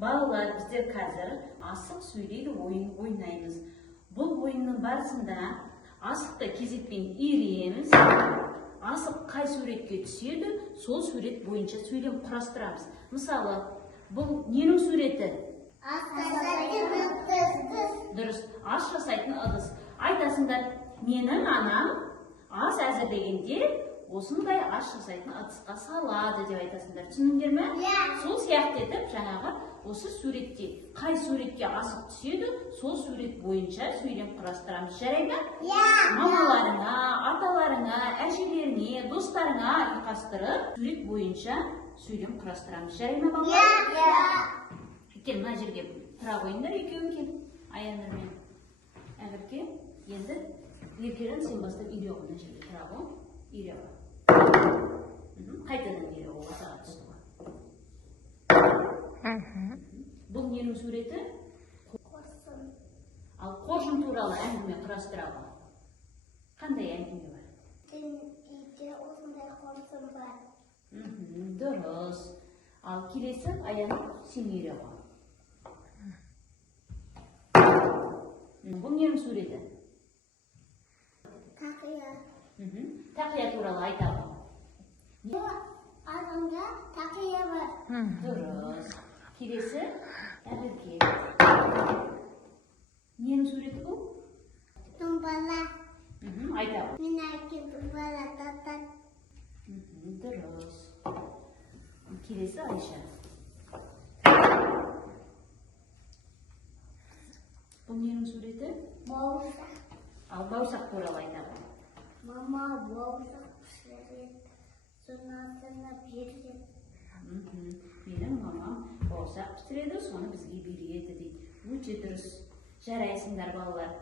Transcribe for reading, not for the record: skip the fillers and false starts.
Балалар, біздер қазір асық сөйлейді ойын ойнаймыз. Бұл ойынның барысында асықты кезекпен иіреміз. Асық қай суретке түседі, сол сурет бойынша сөйлем құрастырамыз. Мысалы, бұл ненің суреті? Ас жасайтын ыдыс. Дұрыс, ас жасайтын ыдыс. Айтасыңдар, менің анам ас әзірлегенде осындай ас жасайтын ыдысқа салады деп айтасыңдар. Түсіндіңдер ме? Сол сияқты етіп, жаңағы осы суретте, қай суретке асық түседі, сол сурет бойынша сөйлем құрастырамыз. Жарай ма? Мамаларыңа, аталарыңа, әжелеріңе, достарыңа айқастырып, сурет бойынша сөйлем құрастырамыз. Жарай ма, балалар? Кел, мына жерге тұра қойыңдар, екеуің кел. Аянырмен Әбірке, енді Еркерен сен бастап үйре ғой, мына жерге тұра ғой. Үйре ғой. Қайтадан үйре ғой, ортаға түсті ғой. Бұл ненің суреті? Қоржын. Ал қоржын туралы әңгіме құрастыра ғой. Қандай әңгіме бар? Үйде осындай қоржын бар. Дұрыс. Ал келесі Аян сен үйре ғой. Бұл ненің суреті? Тақия. Тақия туралы айта ғой. Адамда тақия бар. Дұрыс. Келесі Әбірке. Ненің суреті бұл? Думбала. Айта ғой. Мен әкем думбала татат. Дұрыс. Келесі Айша. Бұл ненің суреті? Бауырсақ. Ал бауырсақ туралы айта ғой. Мама бауырсақ пісіреді. Сонасына береді. Менің мамам бауырсақ пісіреді, соны бізге береді дейді. Өте дұрыс. Жарайсыңдар балалар.